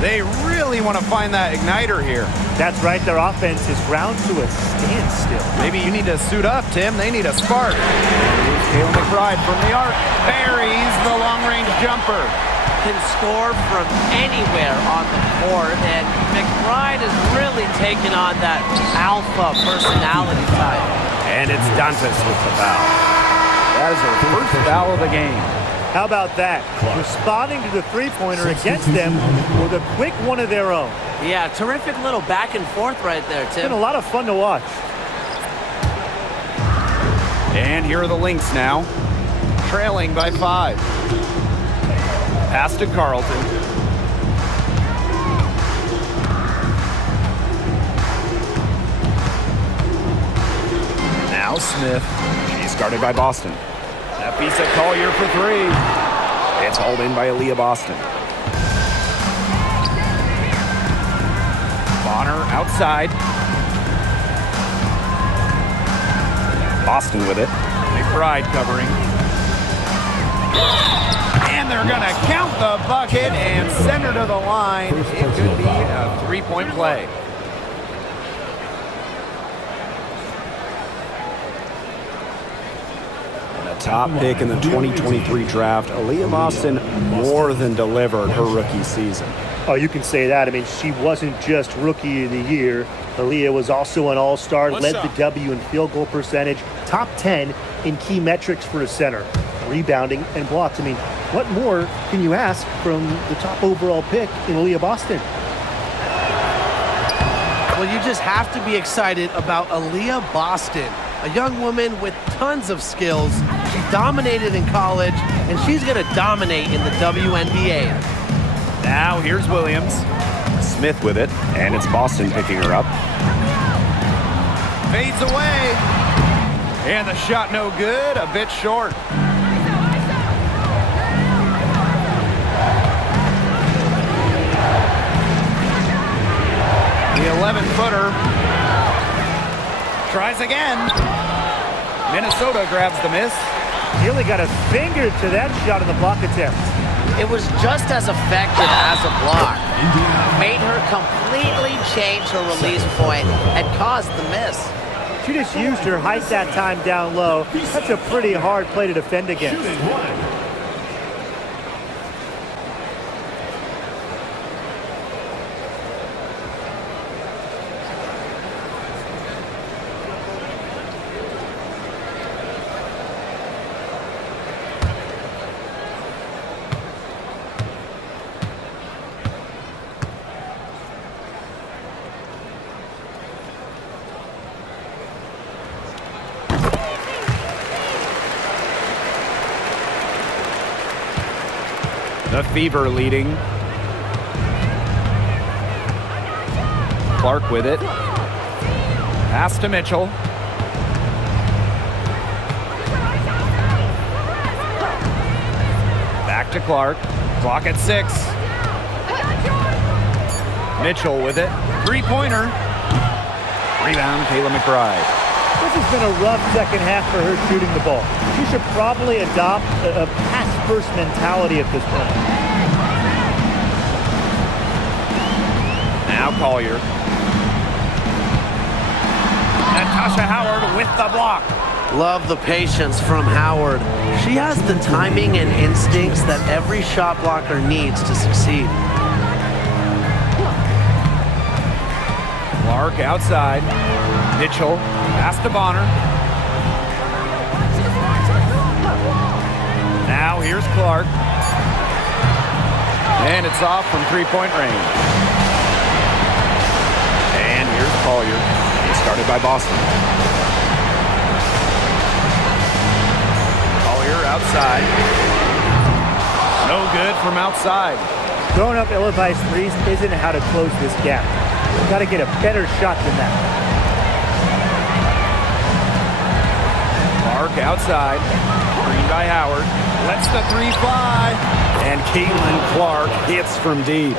They really want to find that igniter here. That's right. Their offense is ground to a standstill. Maybe you need to suit up, Tim. They need a spark. Here's Kayla McBride from the arc. Buries the long-range jumper. Can score from anywhere on the court, and McBride has really taken on that alpha personality type. And it's Dantas with the foul. That is her first foul of the game. How about that? Responding to the three-pointer against them with a quick one of their own. Yeah, terrific little back and forth right there, It's Tim. been a lot of fun to watch. And here are the Lynx now, trailing by 5. Pass to Carlton. Now Smith. She's guarded by Boston. Nafisa Collier for 3. It's hauled in by Aaliyah Boston. Bonner outside. Boston with it. McBride covering. And they're going to count the bucket and send her to the line. It could be a 3-point play. Top pick in the 2023 draft, Aaliyah Boston more than delivered her rookie season. Oh, you can say that. I mean, she wasn't just Rookie of the Year. Aaliyah was also an All-Star, led the W in field goal percentage, top 10 in key metrics for a center, rebounding and blocks. I mean, what more can you ask from the top overall pick in Aaliyah Boston? Well, you just have to be excited about Aaliyah Boston, a young woman with tons of skills. She dominated in college, and she's going to dominate in the WNBA. Now here's Williams. Smith with it, and it's Boston picking her up. Fades away. And the shot no good, a bit short. The 11-footer tries again. Minnesota grabs the miss. Nearly got a finger to that shot in the block attempt. It was just as effective as a block. Made her completely change her release point and caused the miss. She just used her height that time down low. That's a pretty hard play to defend against. The Fever leading. Clark with it. Pass to Mitchell. Back to Clark. Clock at 6. Mitchell with it. Three-pointer. Rebound, Kayla McBride. This has been a rough second half for her shooting the ball. She should probably adopt a pass-first mentality at this point. Now Collier. Natasha Howard with the block. Love the patience from Howard. She has the timing and instincts that every shot blocker needs to succeed. Clark outside. Mitchell pass to Bonner. Now here's Clark. And it's off from three-point range. And here's Collier. He started by Boston. Collier outside. No good from outside. Throwing up ill-advised threes isn't how to close this gap. You've got to get a better shot than that. Clark outside. Screen by Howard. Lets the three fly. And Caitlin Clark hits from deep.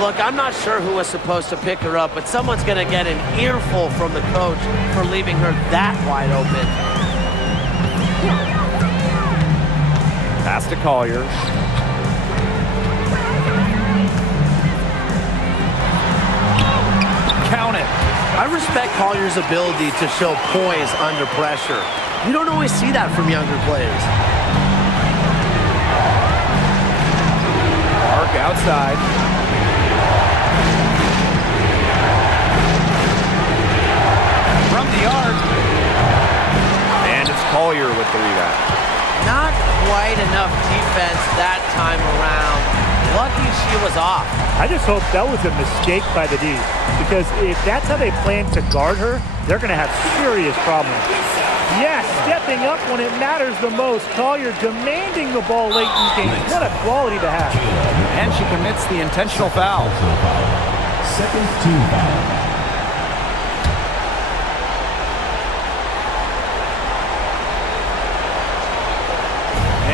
Look, I'm not sure who was supposed to pick her up, but someone's going to get an earful from the coach for leaving her that wide open. Pass to Collier. Count it. I respect Collier's ability to show poise under pressure. You don't always see that from younger players. Clark outside. From the arc. And it's Collier with the rebound. Not quite enough defense that time around. Lucky she was off. I just hope that was a mistake by the D, because if that's how they plan to guard her, they're going to have serious problems. Yes, stepping up when it matters the most. Collier demanding the ball late in games. What a quality to have. And she commits the intentional foul. Second team foul.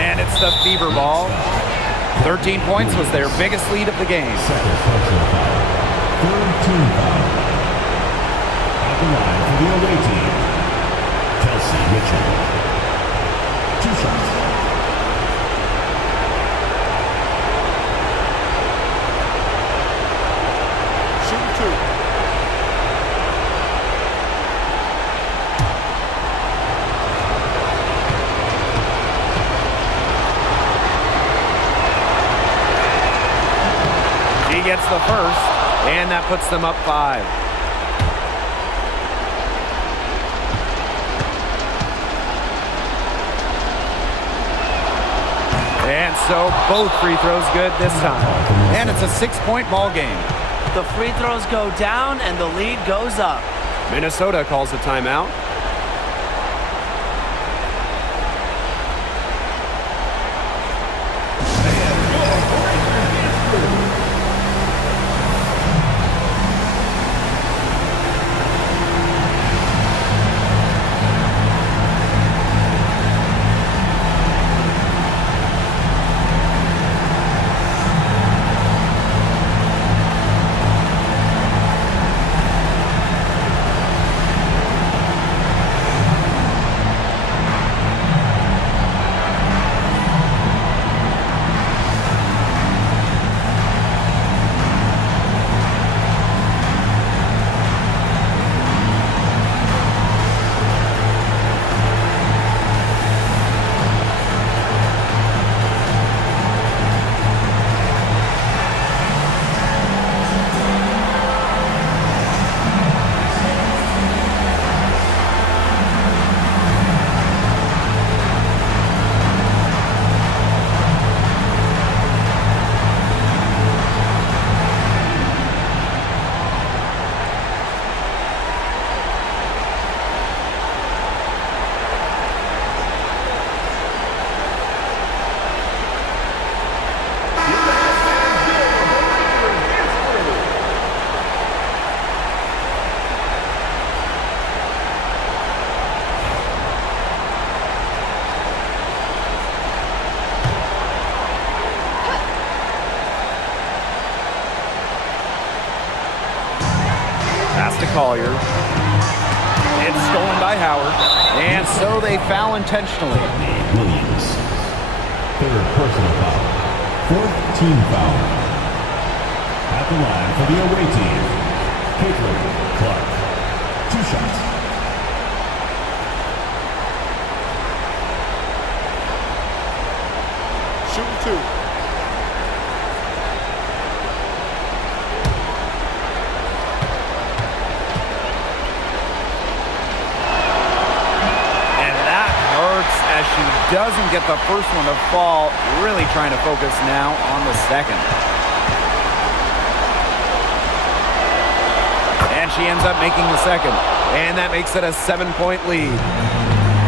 And it's the fever ball. 13 points was their biggest lead of the game. Second personal foul. Third team foul. At the line for the away team, Kelsey Mitchell. 2 shots. Shoot 2. He gets the first, and that puts them up 5. And so both free throws good this time. And it's a 6-point ball game. The free throws go down and the lead goes up. Minnesota calls a timeout. Collier. It's stolen by Howard. And so they foul intentionally. Williams. Third personal foul. Fourth team foul. At the line for the away team, Caitlin Clark. 2 shots. Shooting 2. And that hurts as she doesn't get the first one to fall. Really trying to focus now on the second. And she ends up making the second. And that makes it a 7-point lead.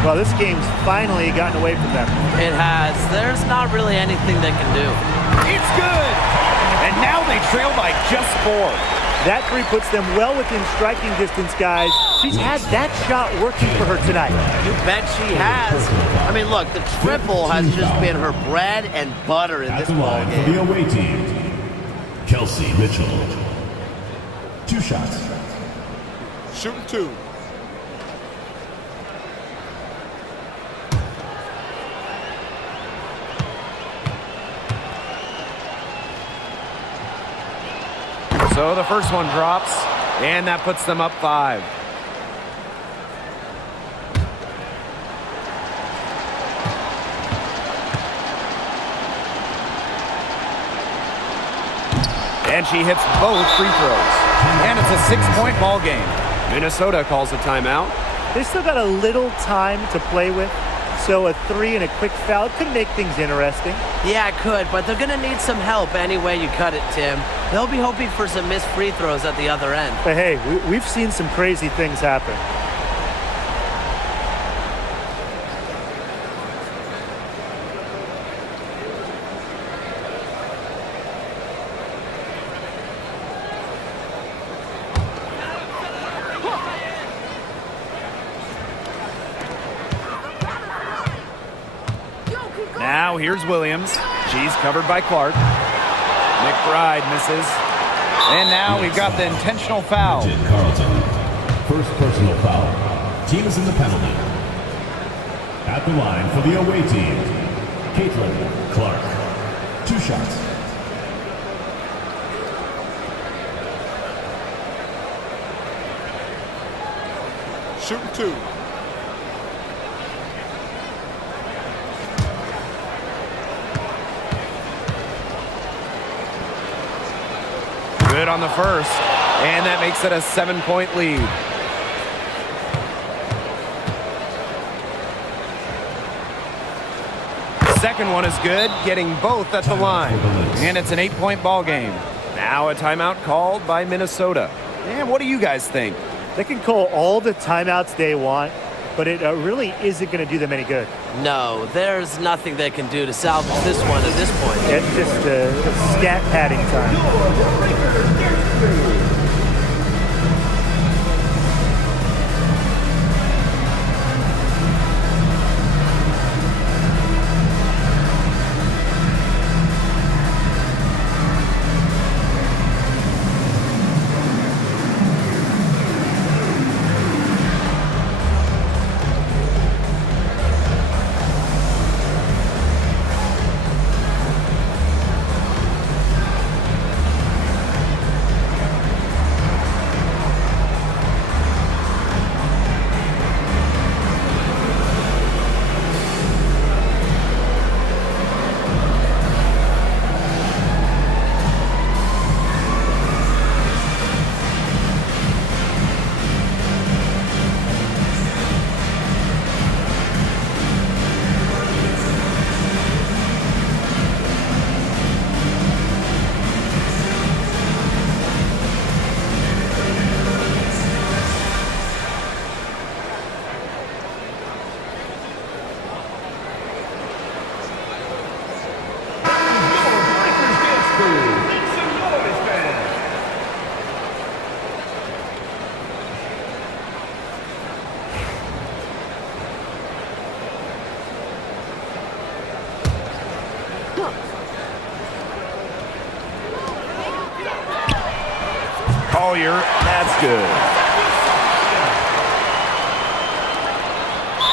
Well, this game's finally gotten away from them. It has. There's not really anything they can do. It's good! And now they trail by just 4. That 3 puts them well within striking distance, guys. She's had that shot working for her tonight. You bet she has. I mean, look, the triple has just been her bread and butter in At this the ball line for the game. away team, Kelsey Mitchell. 2 shots. Shooting 2. So the first one drops, and that puts them up 5. And she hits both free throws. And it's a 6-point ball game. Minnesota calls a timeout. They still got a little time to play with, so a 3 and a quick foul could make things interesting. Yeah, it could, but they're going to need some help any way you cut it, Tim. They'll be hoping for some missed free throws at the other end. But hey, we've seen some crazy things happen. Now here's Williams. She's covered by Clark. McBride misses. And now we've got the intentional foul. Carlton. First personal foul. Team is in the penalty. At the line for the away team, Caitlin Clark. 2 shots. Shooting 2. Good on the first, and that makes it a 7-point lead. Second one is good, getting both at the line. And it's an 8-point ball game. Now a timeout called by Minnesota. And what do you guys think? They can call all the timeouts they want, but it really isn't going to do them any good. No, there's nothing they can do to salvage this one at this point. It's just stat padding time. Collier, that's good.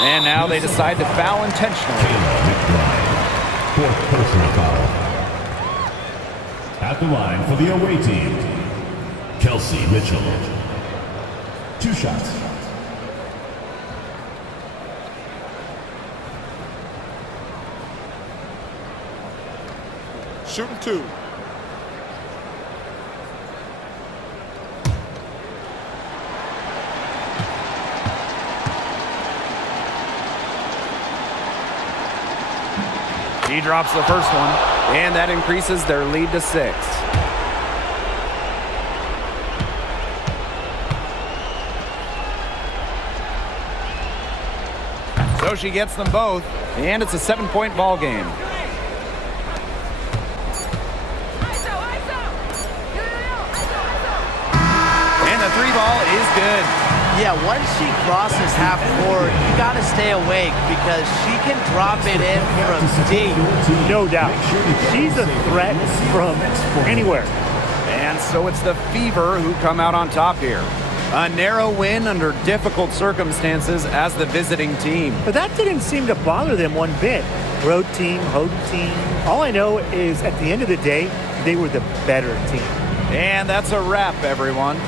And now they decide to foul intentionally. McBride. 4th personal foul. At At the line for the away team, Kelsey Mitchell. 2 shots. Shooting 2. He drops the first one, and that increases their lead to 6. So she gets them both, and it's a 7-point ball game. And the 3 ball is good. Yeah, once she crosses half court, you got to stay awake because she can drop it in from deep. No doubt. She's a threat from anywhere. And so it's the Fever who come out on top here. A narrow win under difficult circumstances as the visiting team. But that didn't seem to bother them one bit. Road team, home team. All I know is at the end of the day, they were the better team. And that's a wrap, everyone.